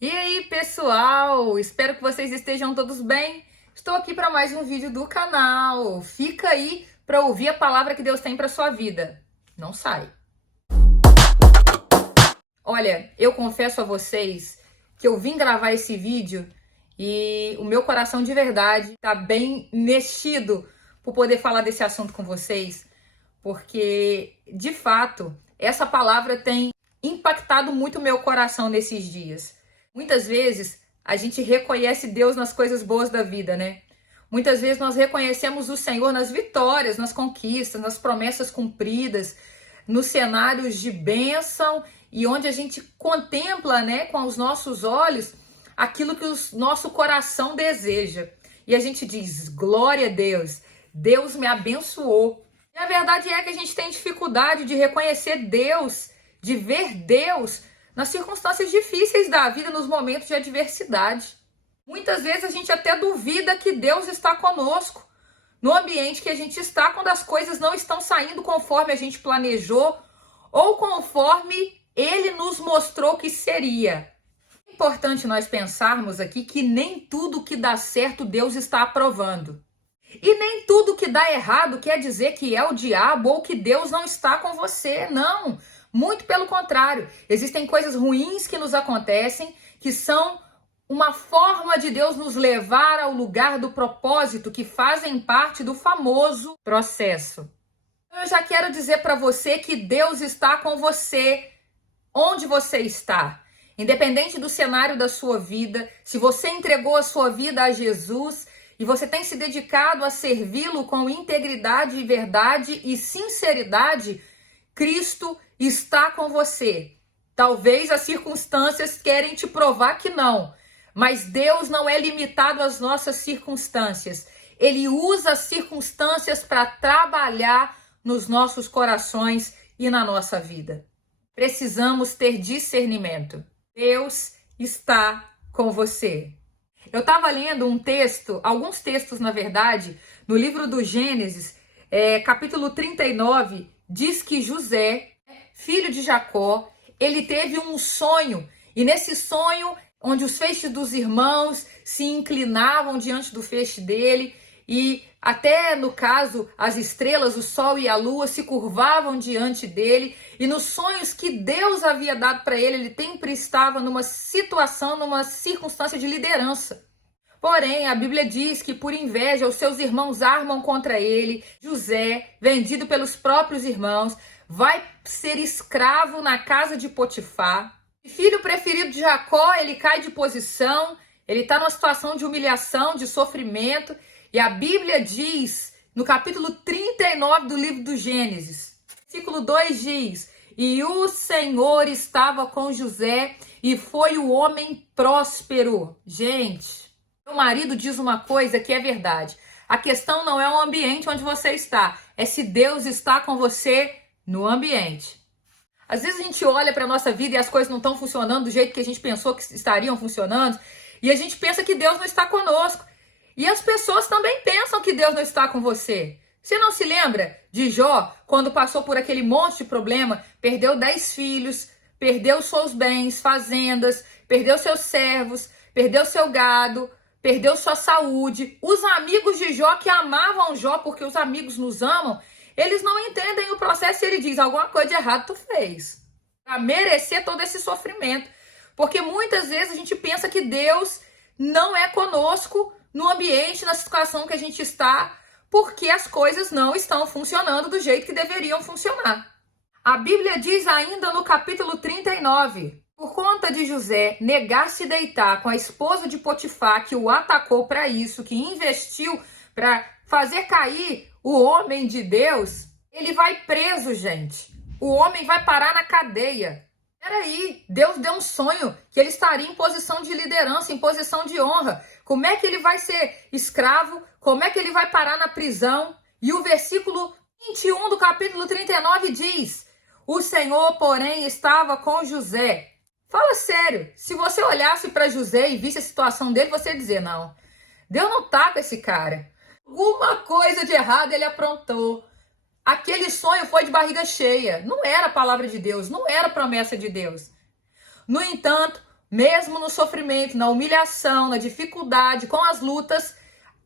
E aí, pessoal? Espero que vocês estejam todos bem. Estou aqui para mais um vídeo do canal. Fica aí para ouvir a palavra que Deus tem para sua vida. Não sai. Olha, eu confesso a vocês que eu vim gravar esse vídeo e o meu coração de verdade está bem mexido por poder falar desse assunto com vocês, porque de fato essa palavra tem impactado muito o meu coração nesses dias. Muitas vezes a gente reconhece Deus nas coisas boas da vida, né? Muitas vezes nós reconhecemos o Senhor nas vitórias, nas conquistas, nas promessas cumpridas, nos cenários de bênção e onde a gente contempla, né, com os nossos olhos aquilo que o nosso coração deseja. E a gente diz: glória a Deus, Deus me abençoou. E a verdade é que a gente tem dificuldade de reconhecer Deus, de ver Deus nas circunstâncias difíceis da vida, nos momentos de adversidade. Muitas vezes a gente até duvida que Deus está conosco no ambiente que a gente está, quando as coisas não estão saindo conforme a gente planejou ou conforme Ele nos mostrou que seria. É importante nós pensarmos aqui que nem tudo que dá certo Deus está aprovando. E nem tudo que dá errado quer dizer que é o diabo ou que Deus não está com você, não. Muito pelo contrário, existem coisas ruins que nos acontecem, que são uma forma de Deus nos levar ao lugar do propósito, que fazem parte do famoso processo. Eu já quero dizer para você que Deus está com você, onde você está. Independente do cenário da sua vida, se você entregou a sua vida a Jesus e você tem se dedicado a servi-lo com integridade, verdade e sinceridade, Cristo está com você. Talvez as circunstâncias querem te provar que não, mas Deus não é limitado às nossas circunstâncias. Ele usa as circunstâncias para trabalhar nos nossos corações e na nossa vida. Precisamos ter discernimento. Deus está com você. Eu estava lendo um texto, alguns textos na verdade, no livro do Gênesis, capítulo 39, diz que José, filho de Jacó, ele teve um sonho, e nesse sonho, onde os feixes dos irmãos se inclinavam diante do feixe dele, e até no caso, as estrelas, o sol e a lua se curvavam diante dele, e nos sonhos que Deus havia dado para ele, ele sempre estava numa situação, numa circunstância de liderança. Porém, a Bíblia diz que por inveja os seus irmãos armam contra ele. José, vendido pelos próprios irmãos, vai ser escravo na casa de Potifar. Filho preferido de Jacó, ele cai de posição, ele está numa situação de humilhação, de sofrimento. E a Bíblia diz, no capítulo 39 do livro do Gênesis, versículo 2 diz: e o Senhor estava com José e foi o homem próspero. Gente, meu marido diz uma coisa que é verdade. A questão não é o ambiente onde você está, é se Deus está com você no ambiente. Às vezes a gente olha para a nossa vida e as coisas não estão funcionando do jeito que a gente pensou que estariam funcionando, e a gente pensa que Deus não está conosco. E as pessoas também pensam que Deus não está com você. Você não se lembra de Jó, quando passou por aquele monte de problema, perdeu 10 filhos, perdeu seus bens, fazendas, perdeu seus servos, perdeu seu gado, perdeu sua saúde. Os amigos de Jó, que amavam Jó, porque os amigos nos amam, eles não entendem o processo e ele diz: alguma coisa de errado tu fez para merecer todo esse sofrimento. Porque muitas vezes a gente pensa que Deus não é conosco no ambiente, na situação que a gente está, porque as coisas não estão funcionando do jeito que deveriam funcionar. A Bíblia diz ainda no capítulo 39, por conta de José negar-se deitar com a esposa de Potifar, que o atacou para isso, que investiu para fazer cair o homem de Deus, ele vai preso, gente. O homem vai parar na cadeia. Peraí, Deus deu um sonho que ele estaria em posição de liderança, em posição de honra. Como é que ele vai ser escravo? Como é que ele vai parar na prisão? E o versículo 21 do capítulo 39 diz: o Senhor, porém, estava com José. Fala sério, se você olhasse para José e visse a situação dele, você ia dizer: não, Deus não tá com esse cara. Alguma coisa de errado ele aprontou. Aquele sonho foi de barriga cheia. Não era a palavra de Deus, não era a promessa de Deus. No entanto, mesmo no sofrimento, na humilhação, na dificuldade, com as lutas,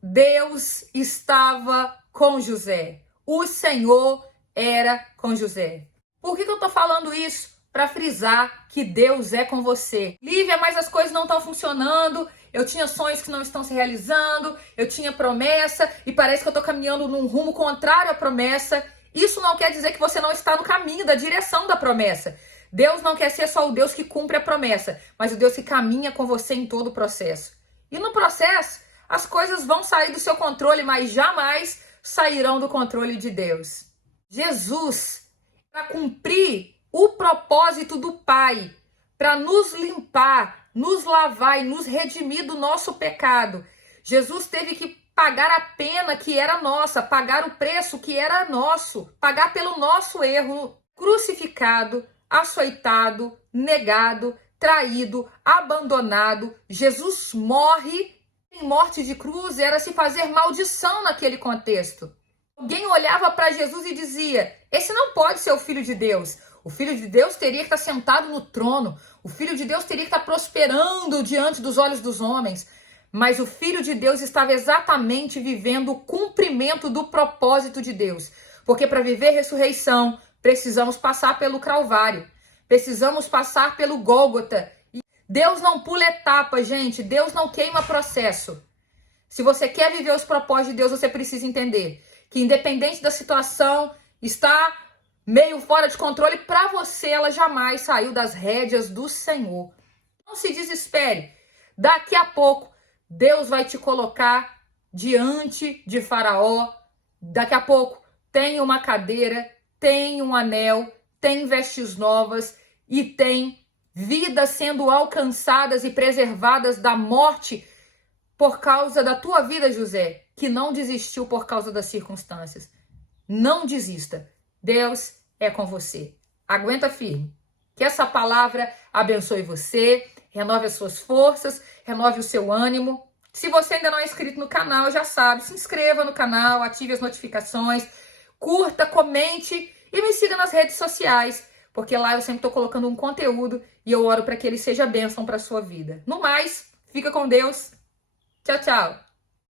Deus estava com José. O Senhor era com José. Por que eu tô falando isso? Para frisar que Deus é com você. Lívia, mas as coisas não estão funcionando. Eu tinha sonhos que não estão se realizando. Eu tinha promessa e parece que eu tô caminhando num rumo contrário à promessa. Isso não quer dizer que você não está no caminho da direção da promessa. Deus não quer ser só o Deus que cumpre a promessa, mas o Deus que caminha com você em todo o processo. E no processo, as coisas vão sair do seu controle, mas jamais sairão do controle de Deus. Jesus, para cumprir o propósito do Pai, para nos limpar, nos lavar e nos redimir do nosso pecado, Jesus teve que pagar a pena que era nossa, pagar o preço que era nosso, pagar pelo nosso erro, crucificado, açoitado, negado, traído, abandonado. Jesus morre em morte de cruz, era se fazer maldição naquele contexto. Alguém olhava para Jesus e dizia: esse não pode ser o Filho de Deus. O Filho de Deus teria que estar sentado no trono. O Filho de Deus teria que estar prosperando diante dos olhos dos homens. Mas o Filho de Deus estava exatamente vivendo o cumprimento do propósito de Deus. Porque para viver ressurreição, precisamos passar pelo Calvário. Precisamos passar pelo Gólgota. Deus não pula etapa, gente. Deus não queima processo. Se você quer viver os propósitos de Deus, você precisa entender que independente da situação, está meio fora de controle, para você ela jamais saiu das rédeas do Senhor. Não se desespere. Daqui a pouco, Deus vai te colocar diante de Faraó. Daqui a pouco, tem uma cadeira, tem um anel, tem vestes novas e tem vidas sendo alcançadas e preservadas da morte por causa da tua vida, José, que não desistiu por causa das circunstâncias. Não desista. Deus é com você. Aguenta firme. Que essa palavra abençoe você, renove as suas forças, renove o seu ânimo. Se você ainda não é inscrito no canal, já sabe, se inscreva no canal, ative as notificações, curta, comente e me siga nas redes sociais, porque lá eu sempre estou colocando um conteúdo e eu oro para que ele seja bênção para a sua vida. No mais, fica com Deus. Tchau, tchau.